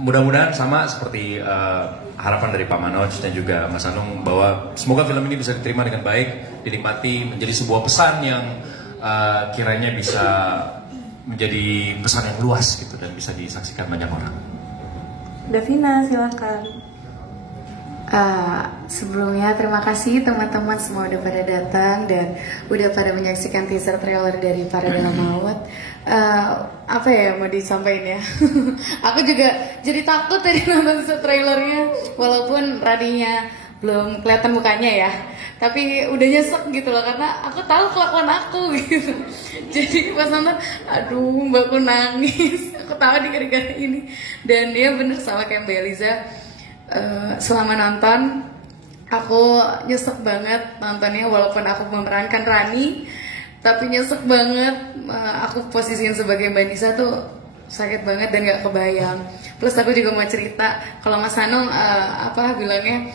Mudah-mudahan sama seperti harapan dari Pak Manoj dan juga Mas Anung bahwa semoga film ini bisa diterima dengan baik, dinikmati, menjadi sebuah pesan yang kiranya bisa menjadi pesan yang luas gitu dan bisa disaksikan banyak orang. Davina, silakan. Sebelumnya terima kasih teman-teman semua udah pada datang dan udah pada menyaksikan teaser trailer dari Para Dalam Maut. Apa ya mau disampaikan ya? Aku juga jadi takut tadi nonton trailernya, walaupun radinya belum kelihatan mukanya ya, tapi udah nyesek gitu loh karena aku tahu kelakuan aku gitu. Jadi pas nonton, aduh mbakku nangis, aku tahu di gara-gara ini. Dan dia bener sama kayak Mbak Eliza. Selama nonton aku nyesek banget nontonnya, walaupun aku memerankan Rani, tapi nyesek banget. Aku posisiin sebagai Mbak Nisa tuh sakit banget dan gak kebayang. Plus aku juga mau cerita kalau Mas Anung bilangnya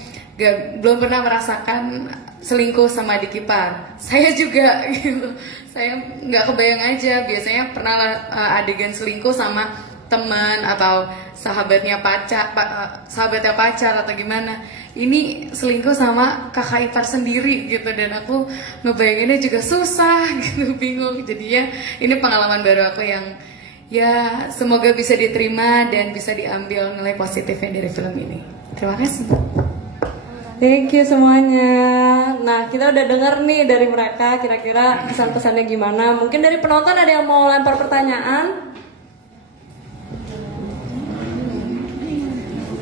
belum pernah merasakan selingkuh sama adik ipar. Saya juga gitu. Saya nggak kebayang aja. Biasanya pernah adegan selingkuh sama teman atau sahabatnya pacar atau gimana. Ini selingkuh sama kakak ipar sendiri gitu, dan aku ngebayanginnya juga susah gitu, bingung. Jadinya ini pengalaman baru aku yang ya semoga bisa diterima dan bisa diambil nilai positifnya dari film ini. Terima kasih. Thank you semuanya. Nah, kita udah denger nih dari mereka kira-kira pesan-pesannya gimana. Mungkin dari penonton ada yang mau lempar pertanyaan?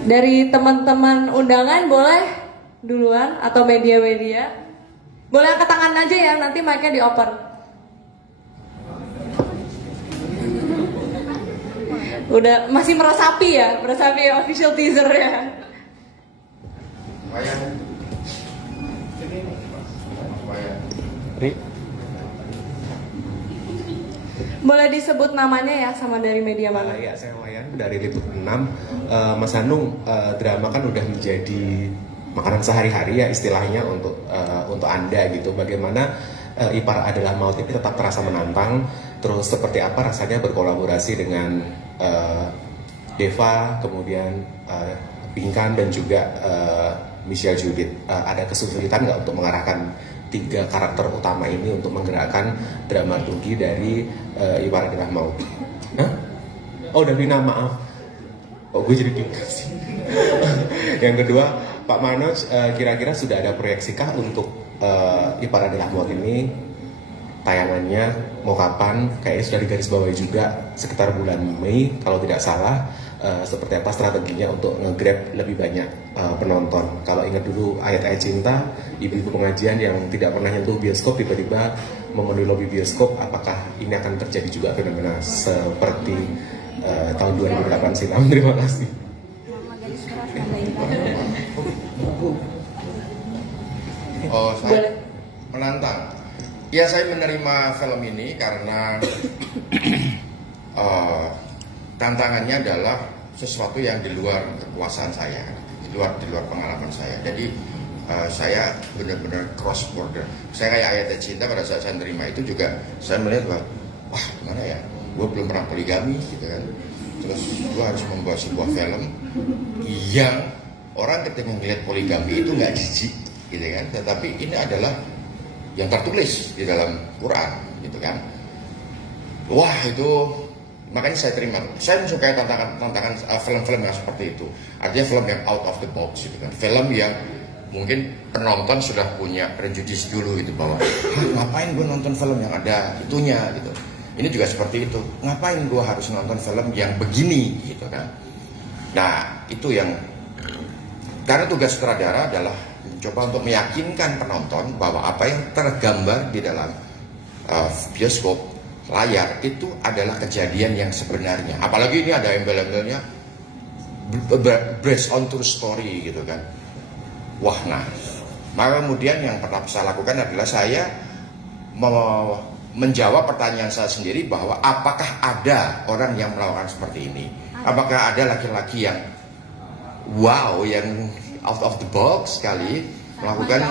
Dari teman-teman undangan boleh duluan, atau media-media boleh angkat tangan aja ya, nanti mic-nya dioper. Udah masih meresapi official teaser ya. Boleh disebut namanya ya, sama dari media mana? Ya, saya Wayan dari Liput 6. Mas Anung, drama kan udah menjadi makanan sehari-hari ya istilahnya untuk Anda gitu. Bagaimana Ipar Adalah Maut ini tetap terasa menantang? Terus seperti apa rasanya berkolaborasi dengan Deva, kemudian Pinkan dan juga Michelle Judith? Ada kesulitan nggak untuk mengarahkan 3 karakter utama ini untuk menggerakkan dramaturgi dari Ipar Adalah Maut? Hah? Oh, Davina, maaf. Oh, gue jadi bingung sih. Yang kedua, Pak Manoj, kira-kira sudah ada proyeksikah untuk Ipar Adalah Maut ini tayangannya mau kapan? Kayaknya sudah digarisbawahi juga sekitar bulan Mei kalau tidak salah. Seperti apa strateginya untuk nge-grab lebih banyak penonton? Kalau ingat dulu Ayat-Ayat Cinta, ibu-ibu pengajian yang tidak pernah nyentuh bioskop tiba-tiba memenuhi lobi bioskop. Apakah ini akan terjadi juga fenomena seperti tahun 2008 silam? Terima kasih. Oh, saya menantang. Ya, saya menerima film ini karena tantangannya adalah sesuatu yang di luar kekuasaan saya, di luar pengalaman saya. Jadi saya benar-benar cross border. Saya kayak Ayat Cinta, pada saat saya menerima itu juga saya melihat bahwa wah, gimana ya, gue belum pernah poligami gitu kan. Terus gue harus membuat sebuah film yang orang ketika melihat poligami itu nggak jijik gitu kan. Tetapi ini adalah yang tertulis di dalam Quran gitu kan. Wah, itu makanya saya terima. Saya menyukai tantangan film-film yang seperti itu. Artinya film yang out of the box gitu kan. Film yang mungkin penonton sudah punya prejudis dulu gitu bahwa ngapain gue nonton film yang ada itunya gitu. Ini juga seperti itu. Ngapain gue harus nonton film yang begini gitu kan. Nah, itu yang karena tugas sutradara adalah mencoba untuk meyakinkan penonton bahwa apa yang tergambar di dalam bioskop layar itu adalah kejadian yang sebenarnya. Apalagi ini ada embel-embelnya based on true story gitu kan. Wah, nah, maka kemudian yang pertama saya lakukan adalah saya menjawab pertanyaan saya sendiri bahwa apakah ada orang yang melakukan seperti ini? Apakah ada laki-laki yang wow, yang out of the box sekali melakukan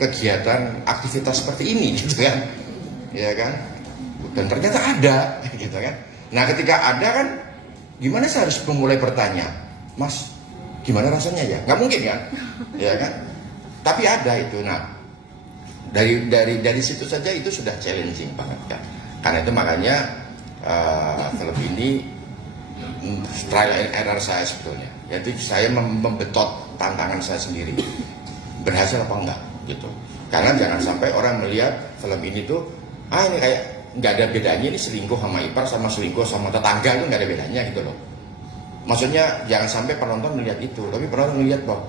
kegiatan aktivitas seperti ini gitu kan? Ya kan? Dan ternyata ada gitu kan. Nah, ketika ada kan gimana saya harus memulai bertanya, Mas, gimana rasanya ya? Nggak mungkin kan, ya kan? Tapi ada itu. Nah, dari situ saja itu sudah challenging banget kan. Karena itu makanya film ini trial and error saya sebetulnya. Yaitu saya membetot tantangan saya sendiri. Berhasil apa enggak gitu. Karena jangan sampai orang melihat film ini tuh, ini kayak nggak ada bedanya, ini selingkuh sama ipar sama selingkuh sama tetangga itu nggak ada bedanya gitu loh. Maksudnya jangan sampai penonton melihat itu, tapi penonton melihat bahwa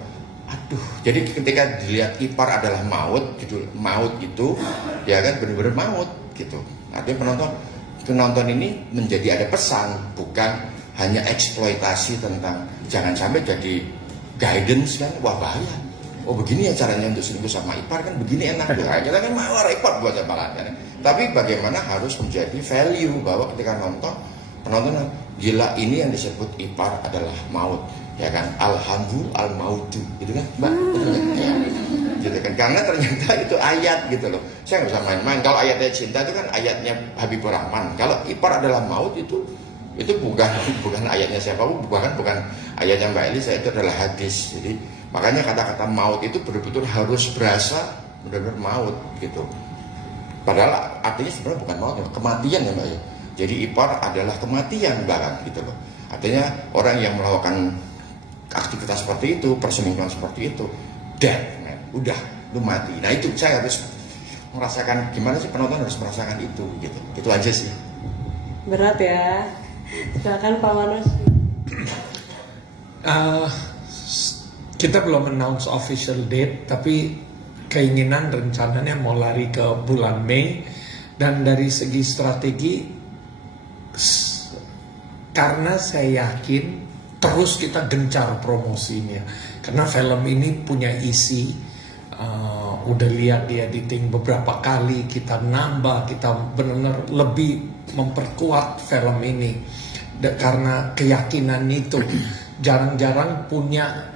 aduh, jadi ketika dilihat ipar adalah maut gitu, maut itu ya kan benar-benar maut gitu. Artinya penonton ini menjadi ada pesan, bukan hanya eksploitasi tentang, jangan sampai jadi guidance kan, wah bahaya. Oh begini ya caranya untuk selingkuh sama ipar kan, begini enak tuh. Kita kan mau repot buat apa kan. Tapi bagaimana harus menjadi value bahwa ketika penonton gila, ini yang disebut ipar adalah maut, ya kan? Alhamdulillah al-mautu, gitu kan, Mbak? Ya, gitu kan? Karena ternyata itu ayat gitu loh. Saya nggak bisa main-main. Kalau ayatnya cinta itu kan ayatnya Habibur Rahman. Kalau ipar adalah maut itu bukan ayatnya siapapun, bukan ayatnya Mbak Elisa, itu adalah hadis. Jadi makanya kata-kata maut itu betul-betul harus berasa benar-benar maut gitu. Padahal artinya sebenarnya bukan maut, kematian ya Mbak ya. Jadi ipar adalah kematian bahkan gitu loh. Artinya orang yang melakukan aktivitas seperti itu, perselingkuhan seperti itu, dead, man. Udah, lu mati. Nah itu saya harus merasakan, gimana sih penonton harus merasakan itu gitu. Itu aja sih. Berat ya. Silakan Pak Manoj. Kita belum announce official date, tapi keinginan rencananya mau lari ke bulan Mei. Dan dari segi strategi, karena saya yakin terus kita gencar promosinya, karena film ini punya isi. Udah lihat di editing beberapa kali, kita nambah, kita benar-benar lebih memperkuat film ini. Karena keyakinan itu, jarang-jarang punya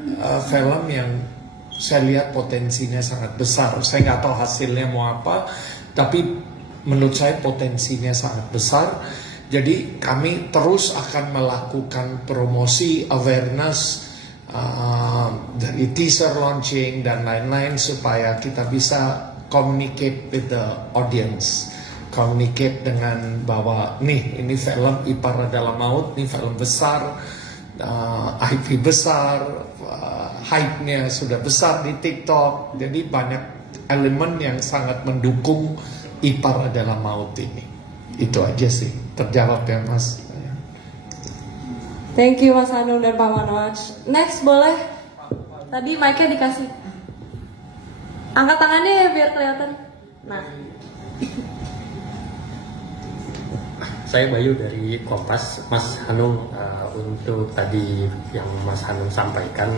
film yang saya lihat potensinya sangat besar. Saya nggak tahu hasilnya mau apa, tapi menurut saya potensinya sangat besar. Jadi kami terus akan melakukan promosi, awareness, dari teaser launching dan lain-lain, supaya kita bisa communicate with the audience, communicate dengan bahwa nih, ini film Ipar Adalah Maut, ini film besar, IP besar, hype-nya sudah besar di TikTok. Jadi banyak elemen yang sangat mendukung Ipar Adalah Maut ini. Itu aja sih. Terjawab ya Mas? Thank you Mas Hanung dan Pak Manoj. Next boleh. Tadi mic-nya dikasih. Angkat tangannya ya biar kelihatan. Nah. Saya Bayu dari Kompas. Mas Hanung, untuk tadi yang Mas Hanung sampaikan,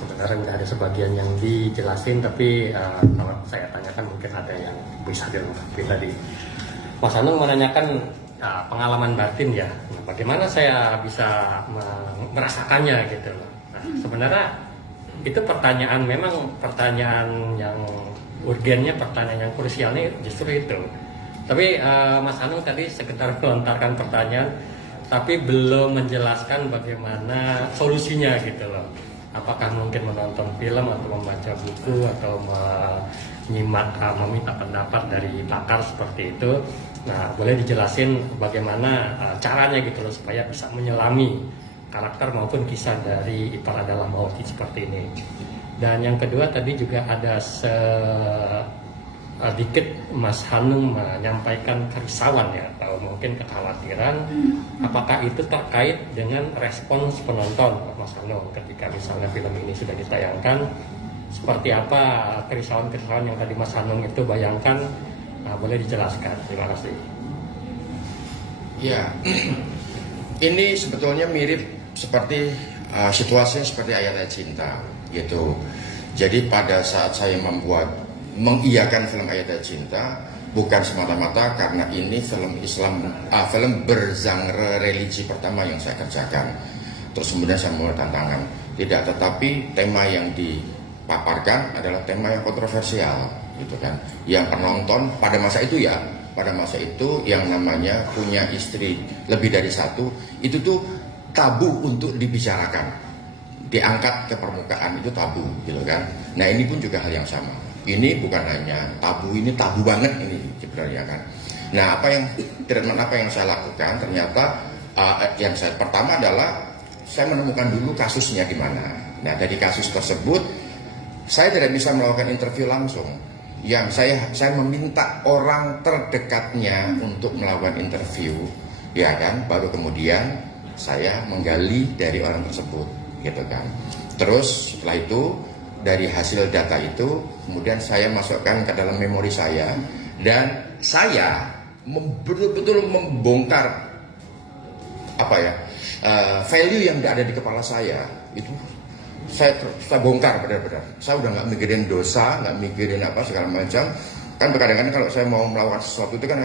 sebenarnya nggak ada sebagian yang dijelasin, tapi kalau saya tanyakan mungkin ada yang bisa dilengkapi tadi. Mas Hanung menanyakan pengalaman batin ya, bagaimana saya bisa merasakannya gitu loh. Nah, sebenarnya itu pertanyaan, memang pertanyaan yang urgennya, pertanyaan yang krusialnya justru itu. Tapi Mas Hanung tadi sekedar melontarkan pertanyaan, tapi belum menjelaskan bagaimana solusinya gitu loh. Apakah mungkin menonton film atau membaca buku atau menyimak, meminta pendapat dari pakar seperti itu. Nah, boleh dijelasin bagaimana caranya gitu loh, supaya bisa menyelami karakter maupun kisah dari Ipar Adalah Maut seperti ini. Dan yang kedua tadi juga ada sedikit Mas Hanung menyampaikan kerisauan ya, atau mungkin kekhawatiran. Apakah itu terkait dengan respons penonton Mas Hanung ketika misalnya film ini sudah ditayangkan? Seperti apa kerisauan-kerisauan yang tadi Mas Hanung itu bayangkan? Nah, boleh dijelaskan, terima kasih. Ya, ini sebetulnya mirip seperti situasinya seperti Ayat Cinta gitu. Jadi pada saat saya mengiyakan film Ayat Cinta, bukan semata-mata karena ini film Islam, film berzangre religi pertama yang saya kerjakan. Terus kemudian saya mulai tantangan. Tidak, tetapi tema yang dipaparkan adalah tema yang kontroversial gitu kan, yang penonton pada masa itu yang namanya punya istri lebih dari satu, itu tuh tabu untuk dibicarakan, diangkat ke permukaan itu tabu gitu kan. Nah ini pun juga hal yang sama. Ini bukan hanya tabu, ini tabu banget ini sebenarnya kan. Nah treatment apa yang saya lakukan ternyata yang saya pertama adalah saya menemukan dulu kasusnya di mana. Nah dari kasus tersebut saya tidak bisa melakukan interview langsung. Yang saya meminta orang terdekatnya untuk melakukan interview, ya kan. Baru kemudian saya menggali dari orang tersebut, gitu kan. Terus setelah itu dari hasil data itu kemudian saya masukkan ke dalam memori saya dan saya betul-betul membongkar value yang ada di kepala saya itu saya bongkar benar-benar. Saya udah nggak mikirin dosa, nggak mikirin apa segala macam. Kan kadang-kadang kalau saya mau melakukan sesuatu itu kan,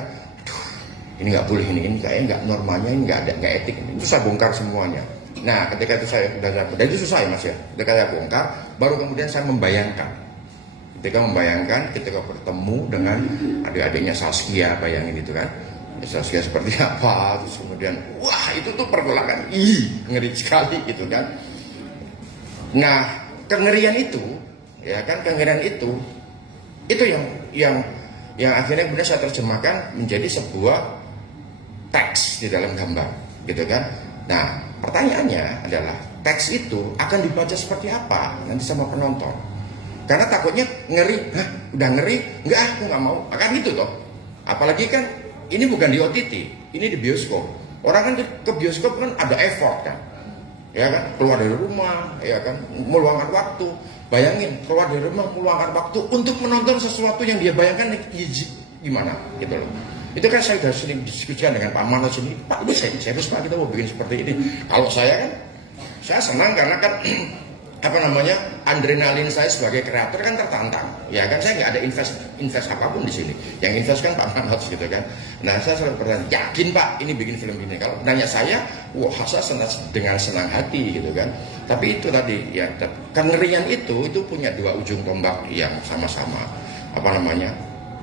ini nggak boleh, ini kayaknya nggak normalnya, ini nggak etik. Itu saya bongkar semuanya. Nah ketika itu saya sudah dan itu susah ya mas ya. Ketika saya bongkar, baru kemudian saya membayangkan. Ketika bertemu dengan adik-adiknya Saskia, bayangin itu kan. Saskia seperti apa, terus kemudian wah itu tuh pergolakan, ngeri sekali gitu kan. Nah kengerian itu, ya kan, kengerian itu yang akhirnya kemudian saya terjemahkan menjadi sebuah teks di dalam gambar, gitu kan. Nah pertanyaannya adalah teks itu akan dibaca seperti apa nanti sama penonton. Karena takutnya ngeri, udah ngeri, enggak aku nggak mau, akan gitu toh. Apalagi kan ini bukan di OTT, ini di bioskop. Orang kan ke bioskop kan ada effort kan, ya kan, keluar dari rumah, ya kan, meluangkan waktu. Bayangin keluar dari rumah meluangkan waktu untuk menonton sesuatu yang dia bayangkan gimana, gitu loh. Itu kan saya sudah sering diskusikan dengan Pak Manoj ini, Pak ini serius Pak, kita mau bikin seperti ini. Kalau saya kan, saya senang karena kan adrenalin saya sebagai kreator kan tertantang, ya kan. Saya nggak ada invest apapun di sini, yang invest kan Pak Manoj gitu kan. Nah saya selalu bertanya, yakin Pak ini bikin film ini? Kalau nanya saya, wah saya dengan senang hati gitu kan. Tapi itu tadi ya, kengerian itu punya dua ujung tombak yang sama-sama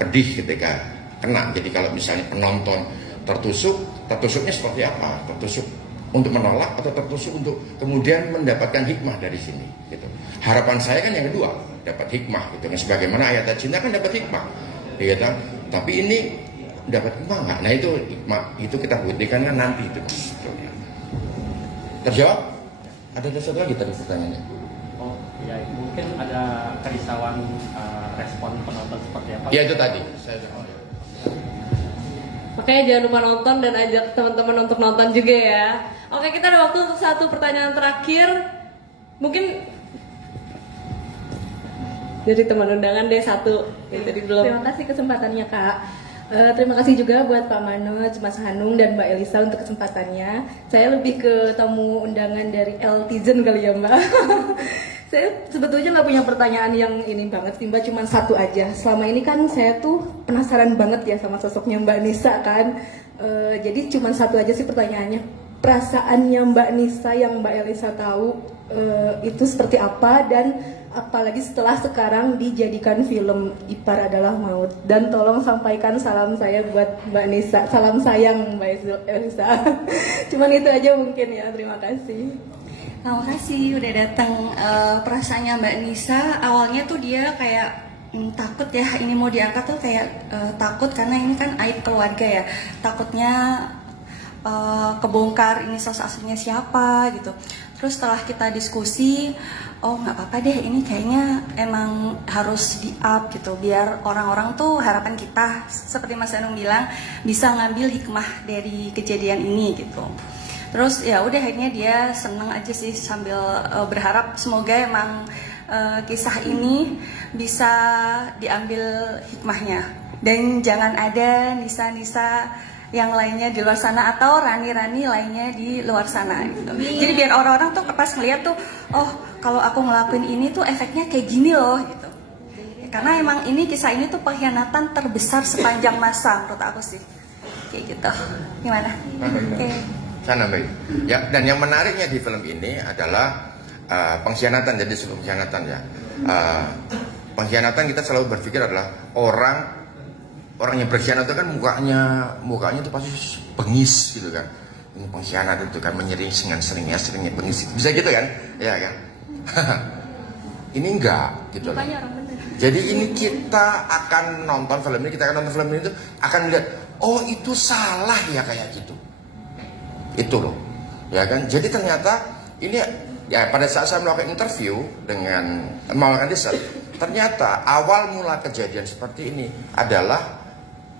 pedih ketika kena. Jadi kalau misalnya penonton tertusuknya seperti apa? Tertusuk untuk menolak atau tertusuk untuk kemudian mendapatkan hikmah dari sini gitu. Harapan saya kan yang kedua, dapat hikmah gitu kan, sebagaimana ayat cinta kan dapat hikmah gitu kan. Tapi ini dapat hikmah nggak? Nah itu hikmah itu kita buktikan kan nanti itu. Terjawab? Ada sesuatu lagi tadi pertanyaannya? Oh ya, mungkin ada kerisauan respon penonton seperti apa? Ya itu tadi. Makanya jangan lupa nonton dan ajak teman-teman untuk nonton juga ya. Oke, kita ada waktu untuk satu pertanyaan terakhir. Mungkin dari teman undangan deh satu. Tadi belum. Terima kasih kesempatannya Kak. Terima kasih juga buat Pak Manoj, Mas Hanung, dan Mbak Elisa untuk kesempatannya. Saya lebih ke tamu undangan dari Eltizen kali ya Mbak. Saya sebetulnya nggak punya pertanyaan yang ini banget sih Mbak, cuma satu aja. Selama ini kan saya tuh penasaran banget ya sama sosoknya Mbak Nisa kan. Jadi cuma satu aja sih pertanyaannya. Perasaannya Mbak Nisa yang Mbak Elisa tahu itu seperti apa, dan apalagi setelah sekarang dijadikan film Ipar Adalah Maut. Dan tolong sampaikan salam saya buat Mbak Nisa, salam sayang Mbak Elisa. Cuman itu aja mungkin ya, terima kasih. Terima kasih udah datang. Perasaannya Mbak Nisa awalnya tuh dia kayak takut ya, ini mau diangkat tuh kayak takut karena ini kan aib keluarga ya, takutnya kebongkar ini sosok aslinya siapa gitu. Terus setelah kita diskusi, oh nggak apa-apa deh, ini kayaknya emang harus di up gitu, biar orang-orang tuh, harapan kita seperti Mas Anung bilang bisa ngambil hikmah dari kejadian ini gitu. Terus ya udah akhirnya dia seneng aja sih, sambil berharap semoga emang kisah ini bisa diambil hikmahnya dan jangan ada Nisa-Nisa yang lainnya di luar sana atau Rani-Rani lainnya di luar sana gitu. Jadi biar orang-orang tuh pas ngeliat tuh, oh kalau aku ngelakuin ini tuh efeknya kayak gini loh gitu. Karena emang ini kisah ini tuh pengkhianatan terbesar sepanjang masa menurut aku sih. Kayak gitu. Gimana? Oke. Saya nambahin. Ya, dan yang menariknya di film ini adalah pengkhianatan, jadi sebelum pengkhianatan ya. Pengkhianatan kita selalu berpikir adalah orang yang berkhianat itu kan mukanya itu pasti bengis gitu kan. ini pengkhianat itu kan menyering dengan seringnya pengisi, bisa gitu kan, ya kan? Ini enggak gitu loh. Jadi ini kita akan nonton film ini, itu akan melihat, oh itu salah ya kayak gitu, itu loh, ya kan? Jadi ternyata ini ya pada saat saya melakukan interview dengan melakukan riset, ternyata awal mula kejadian seperti ini adalah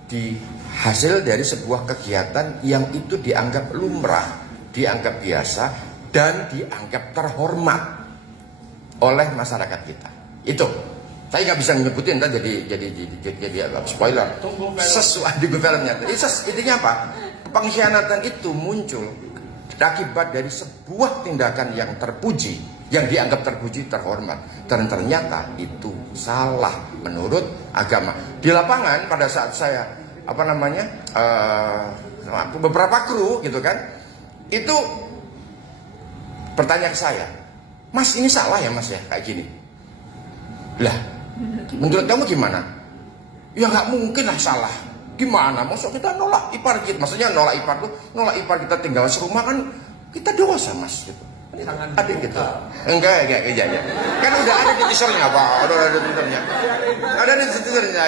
di hasil dari sebuah kegiatan yang itu dianggap lumrah, dianggap biasa, dan dianggap terhormat oleh masyarakat kita. Itu saya nggak bisa nyebutin kan, jadi agak spoiler. Sesuai di filmnya. Intinya apa? Pengkhianatan itu muncul akibat dari sebuah tindakan yang terpuji, yang dianggap terpuji, terhormat, dan ternyata itu salah menurut agama. Di lapangan pada saat saya beberapa kru gitu kan, itu bertanya ke saya, Mas ini salah ya Mas ya kayak gini. Lah, menurut kamu gimana? Ya nggak mungkin lah salah. Gimana? Maksud kita nolak ipar kita, maksudnya nolak ipar kita tinggal serumah kan kita dosa Mas gitu. Ada gitu. Enggak. Kan udah ada di teasernya Pak, ada di teasernya. Ada di teasernya.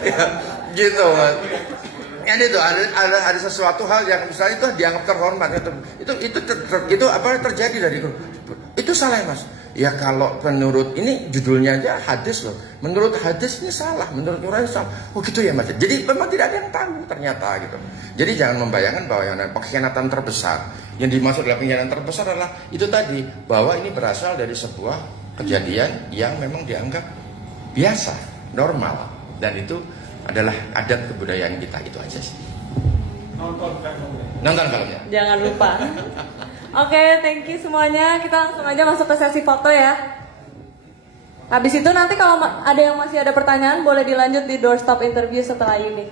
Ya, gitu Mas. Ya itu ada sesuatu hal yang misalnya itu dianggap terhormat, itu apa terjadi dari itu salah ya Mas. Ya kalau menurut ini judulnya aja hadis loh. Menurut hadis ini salah, menurut Quran salah. Oh gitu ya Mas. Jadi memang tidak ada yang tahu ternyata gitu. Jadi jangan membayangkan bahwa yang pengkhianatan terbesar, yang dimaksud adalah pengkhianatan terbesar adalah itu tadi, bahwa ini berasal dari sebuah kejadian yang memang dianggap biasa, normal, dan itu adalah adat kebudayaan kita. Itu aja sih. Nonton filmnya. Jangan lupa. Oke, thank you semuanya. Kita langsung aja masuk ke sesi foto ya. Habis itu nanti kalau ada yang masih ada pertanyaan, boleh dilanjut di doorstop interview setelah ini.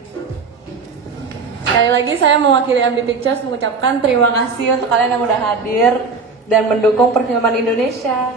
Sekali lagi saya mewakili MD Pictures mengucapkan terima kasih untuk kalian yang udah hadir dan mendukung perfilman Indonesia.